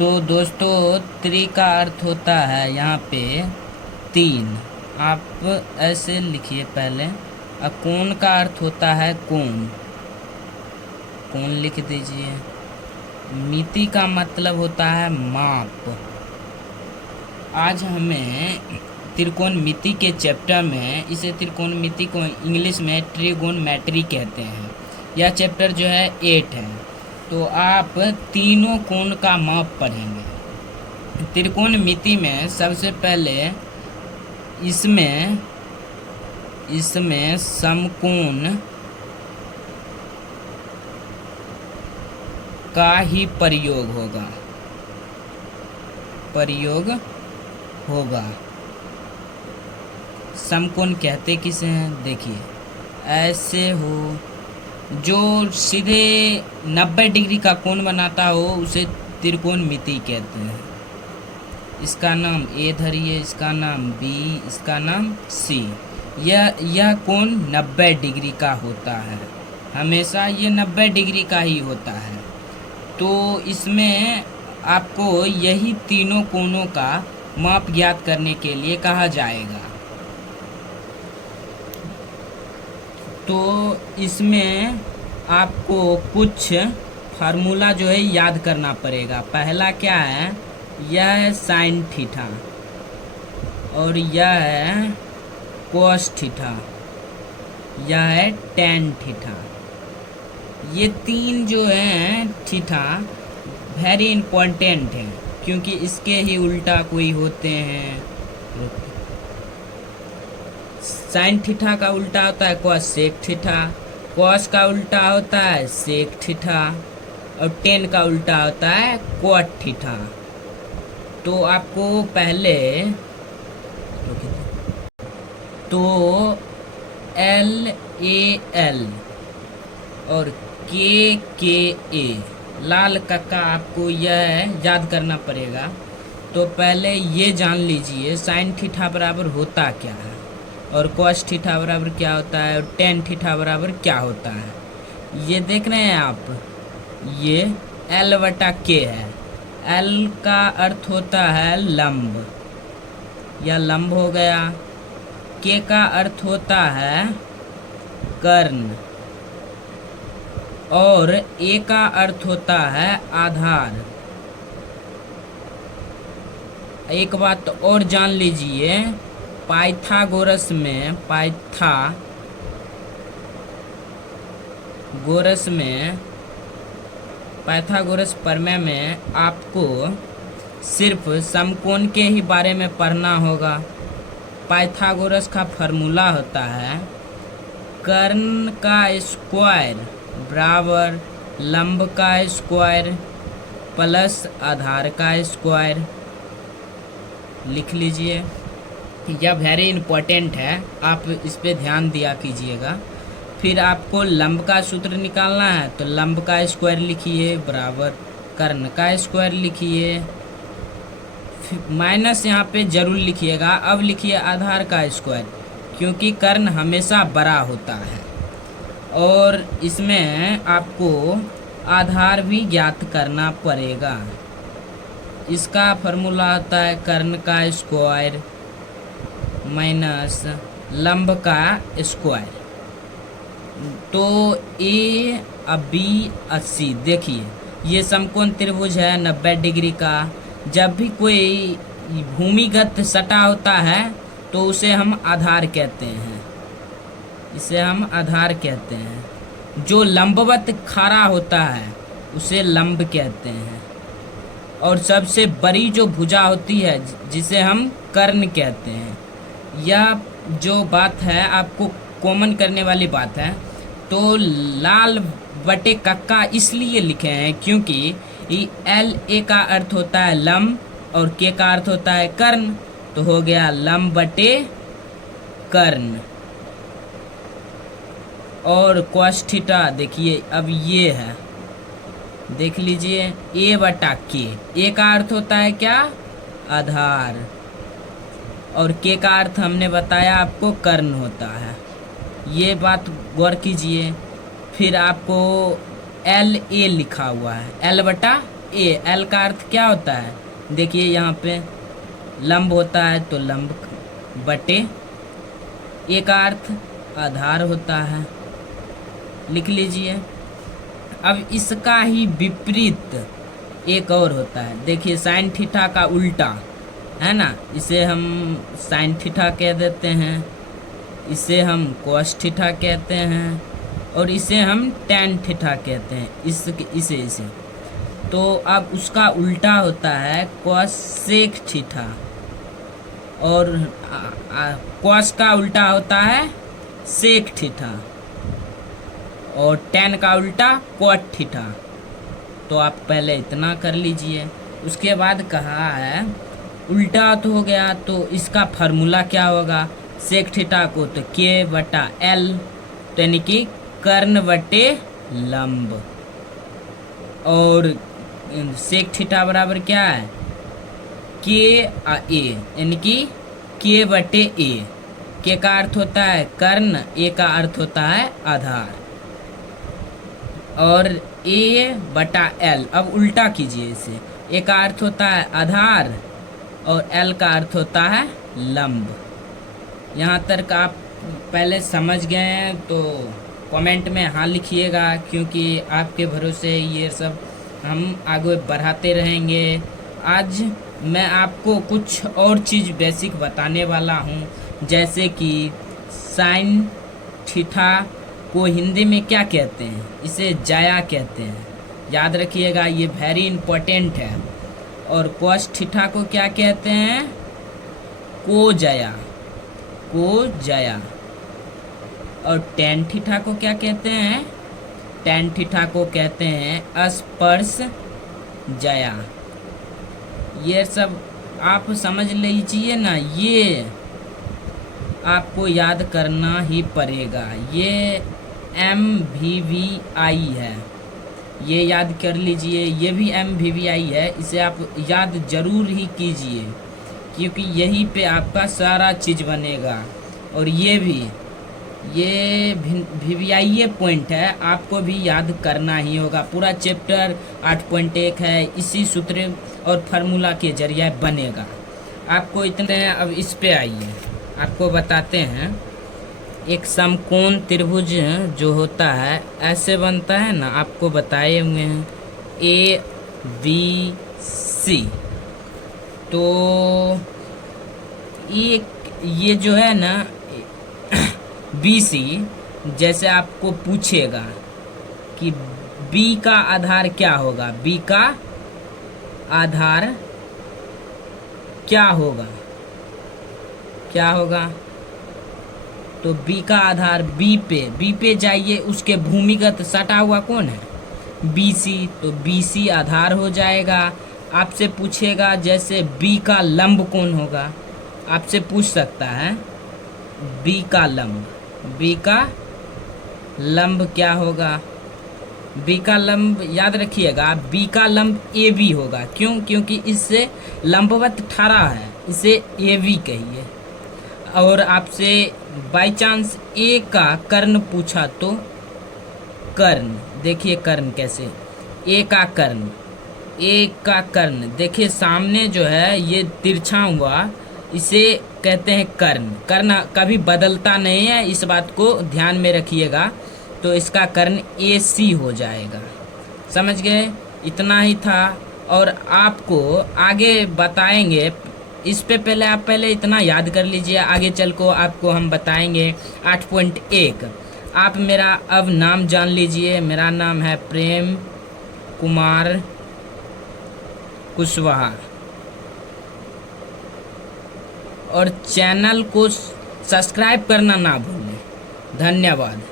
तो दोस्तों त्रि का अर्थ होता है यहाँ पे तीन। आप ऐसे लिखिए पहले। कोण का अर्थ होता है कोण, कोण लिख दीजिए। मिति का मतलब होता है माप। आज हमें त्रिकोणमिति के चैप्टर में इसे त्रिकोणमिति को इंग्लिश में ट्रिगोनमेट्री कहते हैं। यह चैप्टर जो है 8 है। तो आप तीनों कोण का माप पढ़ेंगे। त्रिकोणमिति में सबसे पहले इसमें समकोण का ही प्रयोग होगा। समकोण कहते किसे हैं? देखिए ऐसे हो, जो सीधे 90 डिग्री का कोण बनाता हो उसे त्रिकोणमिति कहते हैं। इसका नाम ए धरिए, इसका नाम बी, इसका नाम सी। यह कोण 90 डिग्री का होता है, हमेशा ये 90 डिग्री का ही होता है। तो इसमें आपको यही तीनों कोणों का माप ज्ञात करने के लिए कहा जाएगा। तो इसमें आपको कुछ फार्मूला जो है याद करना पड़ेगा। पहला क्या है? यह है साइन थीटा और यह है कोस थीटा, यह है टेन थीटा। ये तीन जो हैं थीटा वेरी इम्पोर्टेंट है, क्योंकि इसके ही उल्टा कोई होते हैं। साइन थीटा का उल्टा होता है कोसेक थीटा, कॉस का उल्टा होता है सेक थीटा और टेन का उल्टा होता है कोट थीटा। तो आपको पहले तो LAL और KKA लाल कक्का आपको यह याद करना पड़ेगा। तो पहले ये जान लीजिए साइन थीटा बराबर होता क्या है और कॉस थीटा बराबर क्या होता है और टेन थीटा बराबर क्या होता है। ये देख रहे हैं आप, ये L/K है। L का अर्थ होता है लंब, यह लंब हो गया। K का अर्थ होता है कर्ण और A का अर्थ होता है आधार। एक बात और जान लीजिए, पाइथागोरस प्रमेय में आपको सिर्फ समकोण के ही बारे में पढ़ना होगा। पाइथागोरस का फॉर्मूला होता है कर्ण का स्क्वायर बराबर लंब का स्क्वायर प्लस आधार का स्क्वायर। लिख लीजिए, यह वेरी इम्पोर्टेंट है, आप इस पे ध्यान दिया कीजिएगा। फिर आपको लंब का सूत्र निकालना है, तो लंब का स्क्वायर लिखिए बराबर कर्ण का स्क्वायर लिखिए, माइनस यहाँ पे जरूर लिखिएगा। अब लिखिए आधार का स्क्वायर, क्योंकि कर्ण हमेशा बड़ा होता है। और इसमें आपको आधार भी ज्ञात करना पड़ेगा। इसका फार्मूला होता है कर्ण का स्क्वायर माइनस लंब का स्क्वायर। तो A और B और C, देखिए ये समकोण त्रिभुज है 90 डिग्री का। जब भी कोई भूमिगत सटा होता है तो उसे हम आधार कहते हैं, इसे हम आधार कहते हैं। जो लंबवत खड़ा होता है उसे लंब कहते हैं। और सबसे बड़ी जो भुजा होती है जिसे हम कर्ण कहते हैं। यह जो बात है आपको कॉमन करने वाली बात है। तो लाल बटे कक्का इसलिए लिखे हैं क्योंकि LA का अर्थ होता है लंब और K का अर्थ होता है कर्ण, तो हो गया लंब बटे कर्ण। और cos थीटा देखिए अब ये है, देख लीजिए A/K। A का अर्थ होता है क्या? आधार। और K का अर्थ हमने बताया आपको कर्ण होता है। ये बात गौर कीजिए। फिर आपको LA लिखा हुआ है, L/K ए। एल का अर्थ क्या होता है, देखिए यहाँ पे लंब होता है तो लंब बटे। ए का अर्थ आधार होता है, लिख लीजिए। अब इसका ही विपरीत एक और होता है, देखिए साइन थीटा का उल्टा है ना, इसे हम साइन थीटा कह देते हैं, इसे हम कॉस थीटा कहते हैं, और इसे हम टैन थीटा कहते हैं। इसे तो अब उसका उल्टा होता है कॉसेक थीटा, और कॉस का उल्टा होता है सेक थीटा, और टैन का उल्टा कॉट थीटा। तो आप पहले इतना कर लीजिए। उसके बाद कहा है उल्टा तो हो गया, तो इसका फार्मूला क्या होगा, सेक थीटा को तो के बटा एल, तो यानी कि कर्ण बटे लंब, और सेक थीटा बराबर क्या है, के ए, यानी कि के बटे ए। के का अर्थ होता है कर्ण, ए का अर्थ होता है आधार, और ए बटा एल। अब उल्टा कीजिए इसे, ए का अर्थ होता है आधार और एल का अर्थ होता है लंब। यहाँ तक आप पहले समझ गए हैं तो कमेंट में हाँ लिखिएगा, क्योंकि आपके भरोसे ये सब हम आगे बढ़ाते रहेंगे। आज मैं आपको कुछ और चीज़ बेसिक बताने वाला हूँ, जैसे कि साइन थीटा को हिंदी में क्या कहते हैं, इसे जाया कहते हैं, याद रखिएगा, ये वेरी इम्पोर्टेंट है। और कॉस थीटा को क्या कहते हैं, को जाया, को जाया। और टैन थीटा को क्या कहते हैं, टैन थीटा को कहते हैं स्पर्श जाया। ये सब आप समझ लीजिए ना, ये आपको याद करना ही पड़ेगा। ये MVVI है, ये याद कर लीजिए, ये भी MVVI है, इसे आप याद जरूर ही कीजिए, क्योंकि यहीं पे आपका सारा चीज़ बनेगा। और ये भी ये VVI पॉइंट है, आपको भी याद करना ही होगा। पूरा चैप्टर 8.1 है, इसी सूत्र और फार्मूला के जरिए बनेगा। आपको इतने, अब इस पे आइए, आपको बताते हैं। एक समकोण त्रिभुज जो होता है ऐसे बनता है ना, आपको बताए हुए हैं ABC। तो ये जो है ना BC, जैसे आपको पूछेगा कि B का आधार क्या होगा, B का आधार क्या होगा, क्या होगा, तो B का आधार B पे जाइए, उसके भूमिगत सटा हुआ कौन है, BC, तो BC आधार हो जाएगा। आपसे पूछेगा जैसे B का लंब कौन होगा, आपसे पूछ सकता है B का लंब, B का लंब क्या होगा, B का लंब याद रखिएगा, B का लंब AB होगा। क्यों, क्योंकि इससे लंबवत ठहरा है, इसे AB कहिए। और आपसे बाई चांस A का कर्ण पूछा तो कर्ण, देखिए कर्ण कैसे, A का कर्ण, A का कर्ण, देखिए सामने जो है ये तिरछा हुआ, इसे कहते हैं कर्ण। कर्ण कभी बदलता नहीं है, इस बात को ध्यान में रखिएगा। तो इसका कर्ण AC हो जाएगा। समझ गए, इतना ही था। और आपको आगे बताएंगे, इस पे पहले आप पहले इतना याद कर लीजिए, आगे चल को आपको हम बताएंगे 8.1। आप मेरा अब नाम जान लीजिए, मेरा नाम है प्रेम कुमार कुशवाहा, और चैनल को सब्सक्राइब करना ना भूलें। धन्यवाद।